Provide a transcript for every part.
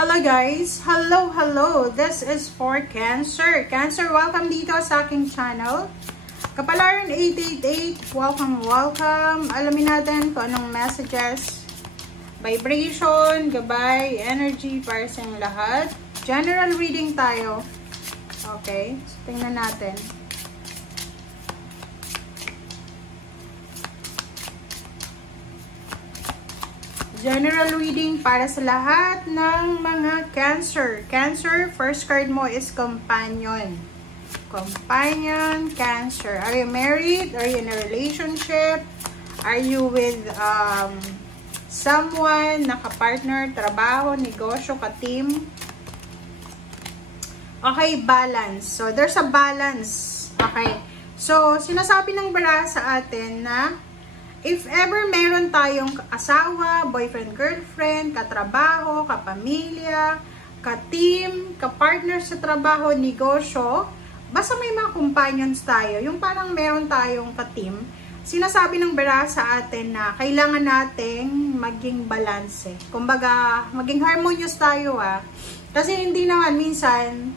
Hello guys! Hello! This is for Cancer. Cancer, welcome dito sa aking channel. Kapalaran 888, welcome. Alamin natin kung anong messages, vibration, gabay, energy para sa inyong lahat. General reading tayo. Okay, so tingnan natin. General reading para sa lahat ng mga Cancer. Cancer, first card mo is Companion. Companion, Cancer. Are you married? Are you in a relationship? Are you with someone, nakapartner, trabaho, negosyo, ka-team? Okay, balance. So, there's a balance. Okay. So, sinasabi ng bara sa atin na if ever meron tayong asawa, boyfriend, girlfriend, katrabaho, kapamilya, ka-team, ka-partner sa trabaho, negosyo, basta may mga companions tayo, yung parang meron tayong ka-team, sinasabi ng bara sa atin na kailangan nating maging balanse. Kumbaga, maging harmonious tayo Kasi hindi naman minsan,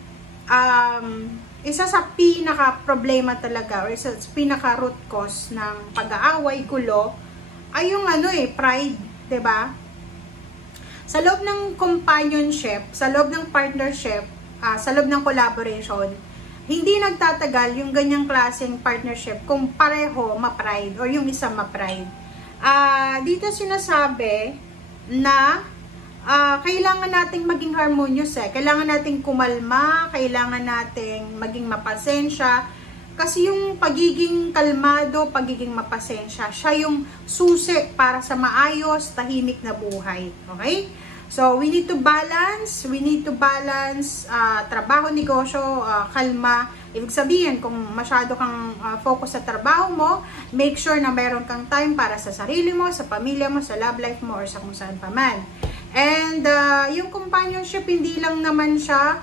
isa sa pinaka-problema talaga or isa sa pinaka-root cause ng pag-aaway, gulo, ay yung pride, 'di ba? Sa loob ng companionship, sa loob ng partnership, sa loob ng collaboration, hindi nagtatagal yung ganyang klaseng partnership kung pareho ma-pride or yung isa ma-pride. Dito sinasabi na kailangan nating maging harmonious kailangan nating kumalma, kailangan nating maging mapasensya, kasi yung pagiging kalmado, pagiging mapasensya, siya yung susi para sa maayos, tahimik na buhay. Okay? So, we need to balance trabaho, negosyo, kalma. Ibig sabihin, kung masyado kang focus sa trabaho mo, make sure na meron kang time para sa sarili mo, sa pamilya mo, sa love life mo, or sa kung saan pa man. And yung companionship, hindi lang naman siya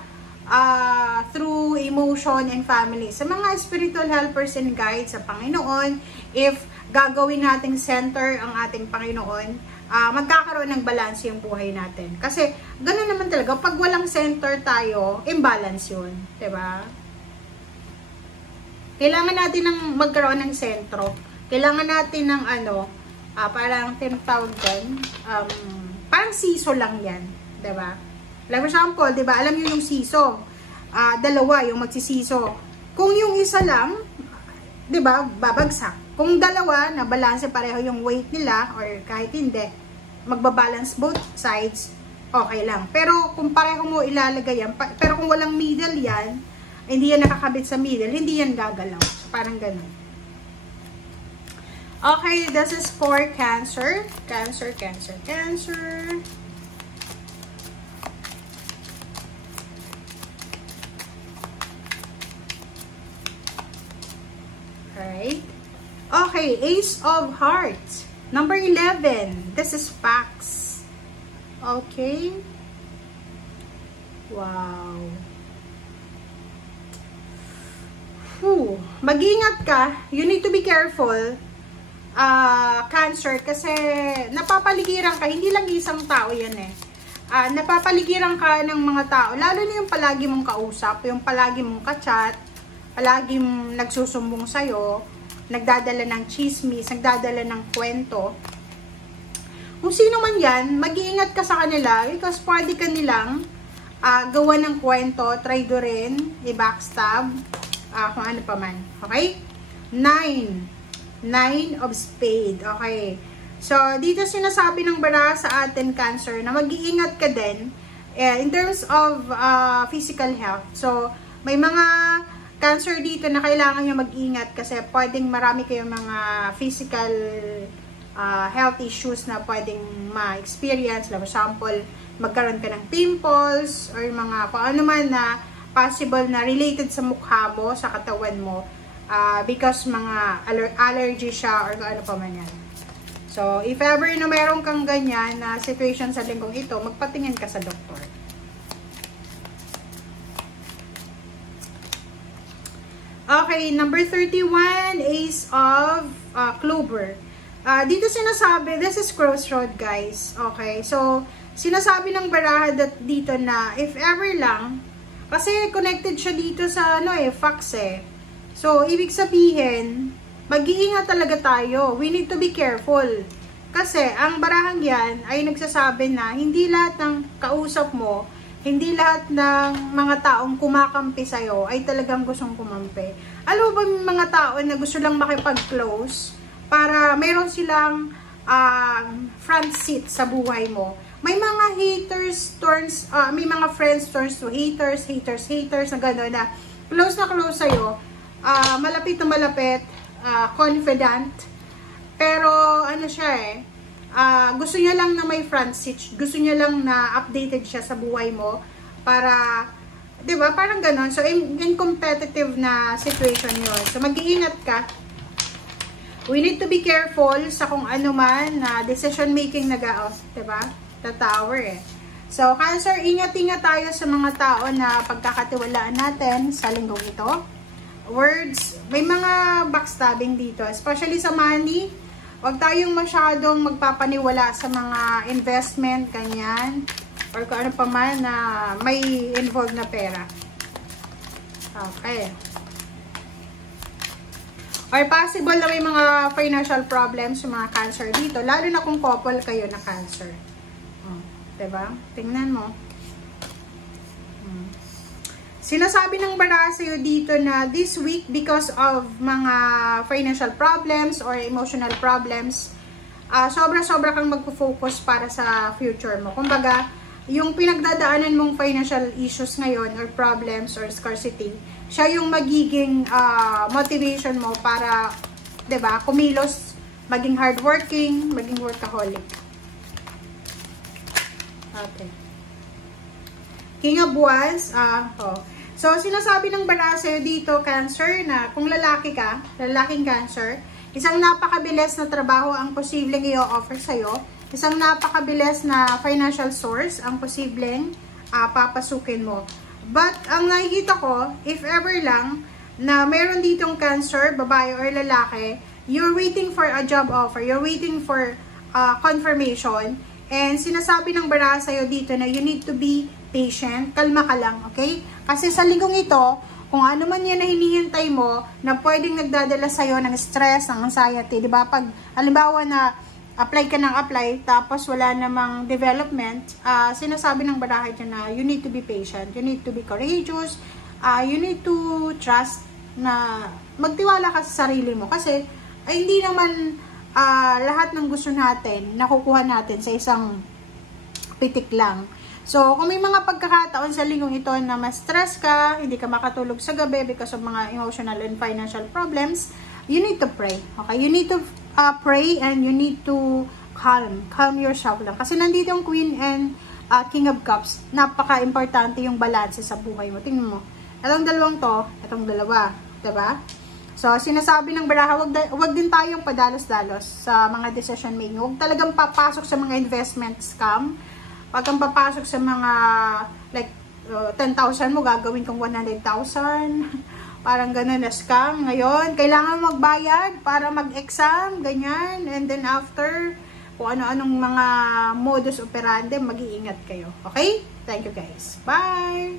through emotion and family. Sa mga spiritual helpers and guides sa Panginoon, if gagawin nating center ang ating Panginoon, magkakaroon ng balance yung buhay natin. Kasi ganoon naman talaga, pag walang center tayo, imbalance yun. Diba? Kailangan natin ng magkaroon ng sentro. Kailangan natin ng parang tinatawag dyan, parang siso lang yan, 'di ba? Like for example, 'di ba? Alam niyo yung siso. Dalawa yung magsisiso. Kung yung isa lang, 'di ba, babagsak. Kung dalawa na balanse pareho yung weight nila or kahit hindi, magbabalance both sides, okay lang. Pero kung pareho mo ilalagay yan, pero kung walang middle yan, hindi yan nakakabit sa middle, hindi yan gagalaw. Parang ganun. Okay, this is for Cancer. Cancer. Alright. Okay, Ace of Hearts. Number 11. This is facts. Okay. Wow. Mag-ingat ka. You need to be careful. Cancer, kasi napapaligiran ka, hindi lang isang tao yan napapaligiran ka ng mga tao, lalo na yung palagi mong kausap, yung palagi mong ka-chat, palagi mong nagsusumbong sa'yo, nagdadala ng chismis, nagdadala ng kwento. Kung sino man yan, mag-iingat ka sa kanila because pwede ka nilang gawa ng kwento, traidorin, i-backstab, kung ano pa man. Okay? 9 of Spade. Okay. So, dito sinasabi ng bara sa atin, Cancer, na mag-iingat ka din in terms of physical health. So, may mga Cancer dito na kailangan nyo mag-ingat kasi pwedeng marami kayong mga physical health issues na pwedeng ma-experience. For example, magkaroon ka ng pimples or mga kung ano man na possible na related sa mukha mo, sa katawan mo. Because mga allergy siya or ano pa man yan. So, if ever na meron kang ganyan na situation sa linggong ito, magpatingin ka sa doktor. Okay, number 31, Ace of Clover. Dito sinasabi, this is crossroad guys. Okay, so sinasabi ng baraha dito na if ever lang, kasi connected siya dito sa fax eh. So, ibig sabihin, mag-iingat talaga tayo. We need to be careful. Kasi, ang barahang yan ay nagsasabi na hindi lahat ng kausap mo, hindi lahat ng mga taong kumakampi sa'yo ay talagang gustong kumampi. Alam mo ba yung mga tao na gusto lang makipag-close para mayroon silang front seat sa buhay mo? May mga haters turns, may mga friends turns to haters, na gano'n na close sa'yo, malapit na malapit, confident, pero ano siya gusto niya lang na may front seat, gusto niya lang na updated siya sa buhay mo para, di ba, parang gano'n. So, in competitive na situation yun. So, mag-iingat ka. We need to be careful sa kung ano man na decision making di ba? The tower So, Cancer, ingat-ingat tayo sa mga tao na pagkakatiwalaan natin sa linggong ito. Words, may mga backstabbing dito, especially sa money. Huwag tayong masyadong magpapaniwala sa mga investment, ganyan, or kung ano pa man na may involved na pera. Okay. Or possible na may mga financial problems yung mga Cancer dito, lalo na kung couple kayo na Cancer. Diba? Tingnan mo. Sinasabi ng baraha sa'yo dito na this week, because of mga financial problems or emotional problems, sobra-sobra kang magpo-focus para sa future mo. Kumbaga, yung pinagdadaanan mong financial issues ngayon or problems or scarcity, siya yung magiging motivation mo para, diba, kumilos, maging hardworking, maging workaholic. Okay. King of Wands, So, sinasabi ng baraha sa'yo dito, Cancer, na kung lalaki ka, lalaking Cancer, isang napakabilis na trabaho ang posibleng i-offer sa'yo, isang napakabilis na financial source ang posibleng papasukin mo. But, ang nakikita ko, if ever lang, na meron ditong Cancer, babae or lalaki, you're waiting for a job offer, you're waiting for confirmation, and sinasabi ng baraha sa'yo dito na you need to be patient, kalma ka lang, okay? Kasi sa linggong ito, kung ano man yan na hinihintay mo, na pwedeng nagdadala sa'yo ng stress, ng anxiety, di ba? Pag, halimbawa na, apply ka ng apply, tapos wala namang development, sinasabi ng baraha dyan na you need to be patient, you need to be courageous, you need to trust na magtiwala ka sa sarili mo. Kasi, ay hindi naman lahat ng gusto natin, nakukuha natin sa isang pitik lang. So, kung may mga pagkakataon sa linggong ito na ma-stress ka, hindi ka makatulog sa gabi because of mga emotional and financial problems, you need to pray. Okay? You need to pray and you need to calm yourself lang. Kasi nandito yung Queen and King of Cups. Napaka-importante yung balance sa buhay mo. Tingnan mo. Itong dalawang to, itong dalawa. Diba? So, sinasabi ng baraha, wag din tayong padalos-dalos sa mga decision making. Huwag talagang papasok sa mga investment scam. Pag kang papasok sa mga, like, 10,000 mo, gagawin kang 100,000. Parang ganun na scam. Ngayon, kailangan magbayad para mag-exam, ganyan. And then after, kung ano-anong mga modus operandi, mag-iingat kayo. Okay? Thank you guys. Bye!